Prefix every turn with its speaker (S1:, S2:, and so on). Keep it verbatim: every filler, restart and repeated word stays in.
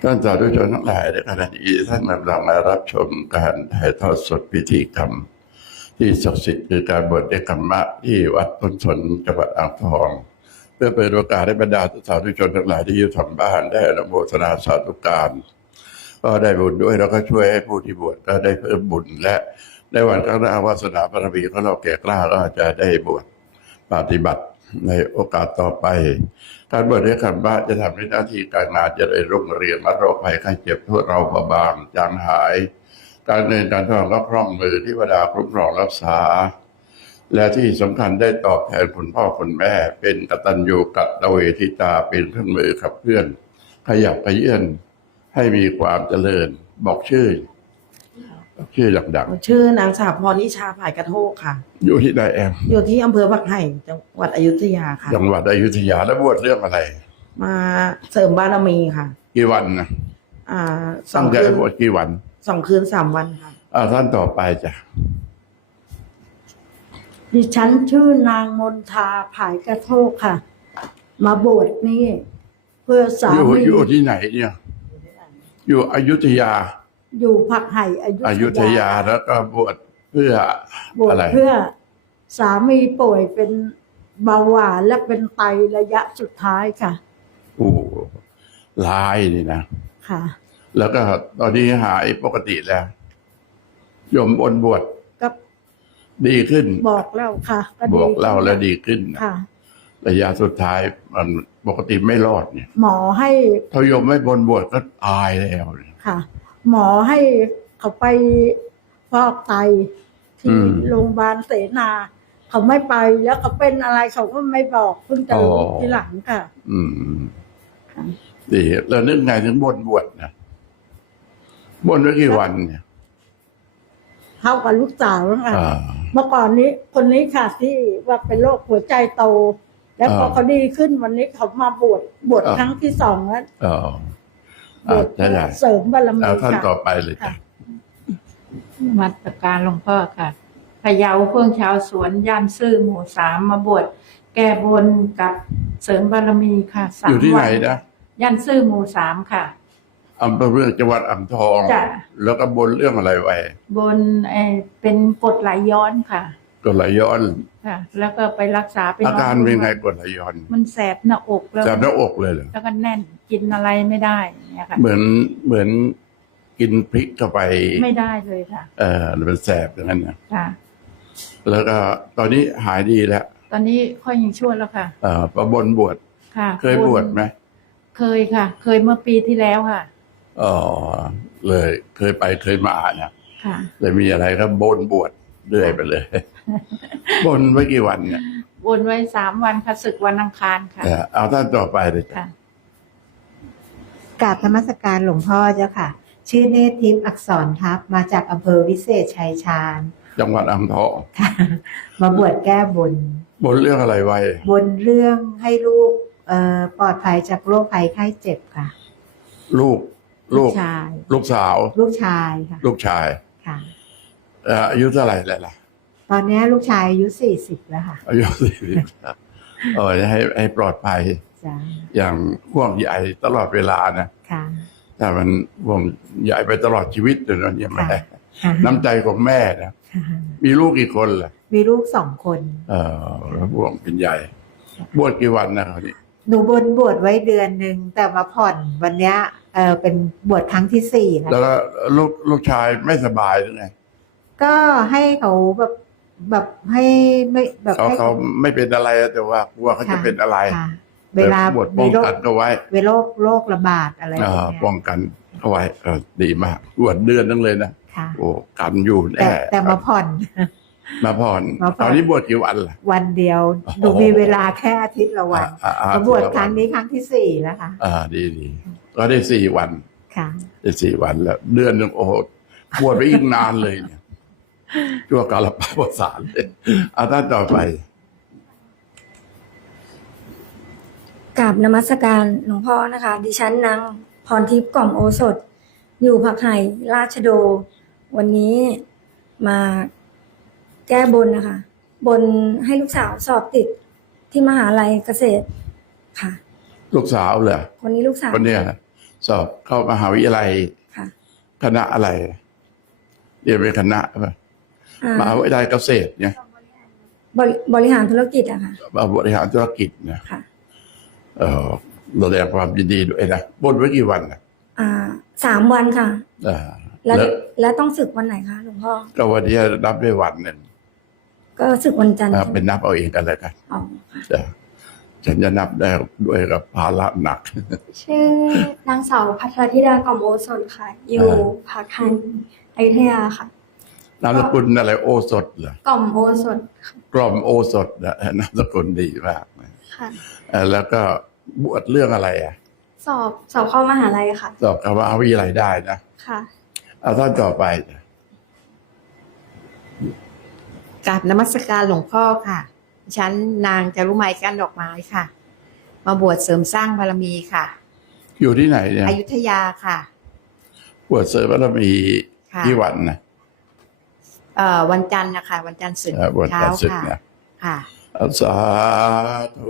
S1: ท่านสาธุชนทั้งหลายในขณะนี้ท่านกำลังมารับชมการถ่ายทอดสดพิธีกรรมที่ศักดิ์สิทธิ์คือการบวชเนกขัมมะที่วัดต้นสนจังหวัดอ่างทองเพื่อเปิดโอกาสให้บรรดาสาธุชนทั้งหลายที่อยู่ทำบ้านได้อนุโมทนาสาธุการก็ได้บุญด้วยแล้วก็ช่วยให้ผู้ที่บวชก็ได้เพิ่มบุญและในวันข้างหน้าวาสนาบารมีของเราแก่กล้าก็จะได้บวชปฏิบัติในโอกาสต่อไปการบวชเนกขัมมะจะทำให้หน้าที่การงานจะได้รุ่งเรืองโรคภัยไข้เจ็บทั่วเราเบาบางจางหายการเงินการทองก็คล่องมือที่วดาคุ้มครองรักษาและที่สำคัญได้ตอบแทนคุณพ่อคุณแม่เป็นกตัญญูกตเวทิตาเป็นเครื่องมือขับเคลื่อนขยับขยื่นให้มีความเจริญบอกชื่อชื่อดัง
S2: ๆชื่อนางสาวพรนิชาผายกระโทกค่ะ
S1: อยู่ที่ใดแอม
S2: อยู่ที่อำเภอผักไห่จังหวัดอยุธยาค่ะ
S1: จังหวัดอยุธยาแล้วบวชเรื่องอะไร
S2: มาเสริมบารมีค่ะ
S1: กี่วันนะ
S2: อ่า
S1: สองคืนบวชกี่วัน
S2: สองคืนสามวันค่ะ
S1: อ่าท่านต่อไปจ้ะ
S3: ดิฉันชื่อนางมนทาผายกระโทกค่ะมาบวชนี่เพื่อสามี
S1: อยู่ที่ไหนเนี่ยอยู่อยุธยา
S3: อยู่ผักไห่
S1: อยุธยาแล้วก็บวชเพื่อบ
S3: วชเพื่อสามีป่วยเป็นเบาหวานและเป็นไตระยะสุดท้ายค่ะ
S1: โอ้ลายนี่นะ
S3: ค่ะ
S1: แล้วก็ตอนนี้หายปกติแล้วยมอนบวช
S3: ก็
S1: ดีขึ้น
S3: บอกเล่าค่ะ
S1: บอกเล่าแล้วดีขึ้น
S3: ค่ะ
S1: ระยะสุดท้ายมันปกติไม่รอดเนี่ย
S3: หมอให้
S1: ถ้ายมไม่บนบวชก็ตายแล้ว
S3: ค่ะหมอให้เขาไปฟอกไตที่โรงพยาบาลเสนาเขาไม่ไปแล้วเขาเป็นอะไรเขาก็ไม่บอกเพิ่งจะรู้ทีหลังค่ะ
S1: อืมดีแล้วนึกไงถึงบนบวชนะบนไว้กี่วันเนี่ย
S3: เท่ากับลูกสาวแล้วค่ะเมื่อก่อนนี้คนนี้ค่ะที่ว่าเป็นโรคหัวใจโตแล้วพอเขาดีขึ้นวันนี้เขามาบวชบวชครั้งที่สองแล้วบวชเสริมบารมี
S1: ค่ะท่านต่อไปเลยจ้ะ
S4: มาตรการหลวงพ่อค่ะพะเยาเพื่องชาวสวนย่านซื่อหมู่สามมาบวชแก้บนกับเสริมบารมีค่ะ
S1: สามวันอยู่ที่ไหนนะ
S4: ย่านซื่อหมู่สามค่ะ
S1: อำเภอเมืองจังหวัดอ่างทองแล้วก็บนเรื่องอะไรไว้
S4: บนเอเป็นกรดไหลย้อนค่ะ
S1: กรดไหลย้อน
S4: ค่ะแล้วก็ไปรักษาเป็น
S1: อาการเป็นไงกรดไหลย้อน
S4: มันแสบหน้าอกแล้ว
S1: แสบหน้าอกเลยเหรอ
S4: แล้วก็แน่นกินอะไรไม่ได้เนี่ยค่ะ
S1: เหมือนเหมือนกินพริกเข้าไป
S4: ไม่ได้เลยค่ะ
S1: เออมันแสบอย่างนั้นนะ
S4: ค่ะ
S1: แล้วก็ตอนนี้หายดีแล้ว
S4: ตอนนี้ค่อยยังชั่วแล้วค่ะ
S1: เออประบนบวช
S4: ค่ะ
S1: เคยบวชไหม
S4: เคยค่ะเคยเมื่อปีที่แล้วค่ะ
S1: อ๋อเลยเคยไปเคยมาเนี่ย
S4: ค่ะ
S1: เลยมีอะไรก็บนบวชเรื่อยไปเลยบนไว้กี่วันเนี่ย
S4: บนไว้สามวันค่ะศึกวันอังคารค่ะ
S1: เอาท่านต่อไปเลย
S4: ค่ะ
S5: กราบนมัสการหลวงพ่อเจ้าค่ะชื่อเนธทิพย์อักษรทัพมาจากอำเภอวิเศษชัยชาญ
S1: จังหวัดอ่างทอง
S5: มาบวชแก้บน
S1: บนเรื่องอะไรไว้
S5: บนเรื่องให้ลูกเอ่อปลอดภัยจากโรคภัยไข้เจ็บค่ะ
S1: ลูกลูก
S5: ชาย
S1: ลูกสาว
S5: ลูกชายค่ะ
S1: ลูกชาย
S5: ค่ะ
S1: อายุเท่าไหร่แล้วล่ะ
S5: ตอนนี้ลูกชายอายุสี่สิบแล้วค่ะ
S1: อายุสี่สิบเออให้ให้ปลอดภัยอย่างห่วงใยตลอดเวลานะ
S5: ค่ะ
S1: แต่มันห่วงใยไปตลอดชีวิตเลยนะเนี่ยแม่น้ำใจของแม่นะมีลูกกี่คนล่ะ
S5: มีลูกสองคน
S1: เออแล้วห่วงเป็นใหญ่บวชกี่วันนะคราวนี้
S5: หนูบนบวชไว้เดือนหนึ่งแต่มาผ่อนวันเนี้ยเออเป็นบวชครั้งที่สี่
S1: แล้วลูกลูกชายไม่สบายหรือไง
S5: ก็ให้เขาแบบแบบให้ไม่แบบ
S1: เขาเขาไม่เป็นอะไรแต่ว่ากลัวเขาจะเป็นอะไร
S5: เวลา
S1: บวชป้องกันเขาไว้
S5: เวลาโรคโรคระบาดอะไรอย่างเงี้ย
S1: ป้องกันเขาไว้ดีมากบวชเดือนนึงเลยนะโอ้กันอยู่แน่
S5: แต่มาผ่อน
S1: มาผ่อนตอนนี้บวชกี่วันล่ะ
S5: วันเดียวหนูมีเวลาแค่อาทิตย์ละวันมาบวชครั้งนี้ครั้งที่สี่แล้วค่ะ
S1: อ่าดีดีก็ได้สี่วัน
S5: ค่ะ
S1: ได้สี่วันแล้วเดือนหนึ่งโอ้โหบวชไปอีกนานเลยเนี่ยชั่วกาลประวัติศาสตร์เลยเอาท่านต่อไป
S6: กราบนมัสการหลวงพ่อนะคะดิฉันนางพรทิพย์กล่อมโอสถอยู่ผักไห่ราชโดวันนี้มาแก้บนนะคะบนให้ลูกสาวสอบติดที่มหาลัยเกษตรค่ะ
S1: ลูกสาวเหรอ
S6: คนนี้ลูกสาว
S1: คนนี้สอบเข้ามหาวิทยาลัย
S6: ค่ะ
S1: คณะอะไร เรียนเป็นคณะป่ะ
S6: อ่าม
S1: หาวิทยาลัยเกษตรเนี่ย
S6: บริบริหารธุรกิจอะค่ะ
S1: บริหารธุรกิจเนี่ย
S6: ค่ะ
S1: เออแสดงความยินดีด้วยนะบนไว้กี่วันนะ
S6: อ่าสามวันค่ะ
S1: อ่า
S6: แล้ว
S1: แล้ว
S6: แล้วต้องศึกวันไหนคะหลวงพ่อ
S1: ก็วันนี้นับได้วันหนึ่ง
S6: ก็ศึกวันจันทร์
S1: อ่า
S6: ใช่ไหม
S1: เป็นนับเอาเองกันเลยกัน
S6: อ๋อค่ะ
S1: จ้ะฉันจะนับได้ด้วยกับภาระหนัก
S7: ชื่อนางสาวพัทรธิดากล่อมโอสถค่ะ อยู่
S1: อ่า
S7: พักหันอยุธยาค่ะ
S1: นามสกุลอะไรโอสถเหรอก
S7: ล่อมโอสถ
S1: กรอมโอสถนะนามสกุลดีมากนะ
S7: ค่ะ
S1: เอ่อแล้วก็บวชเรื่องอะไรอ่ะ
S7: สอบสอบเข้ามหาลัยค่ะ
S1: สอบคำว่าวิทยาลัยได้นะ
S7: ค่ะ
S1: เอาท่านต่อไป
S5: กราบนมัสการหลวงพ่อค่ะดิฉันนางจารุไมยกันดอกไม้ค่ะ มาบวชเสริมสร้างบารมีค่ะ
S1: อยู่ที่ไหนเนี่ย
S5: อยุธยาค่ะ
S1: บวชเสริมบารมี
S5: ค่ะ
S1: ที่วันนะ
S5: เอ่อวันจันทร์นะคะวันจันทร์ศึก
S1: เอ่อบวช
S5: เช้า
S1: การศึก
S5: ค่ะ
S1: นะ
S5: ค่ะ
S1: สาธุ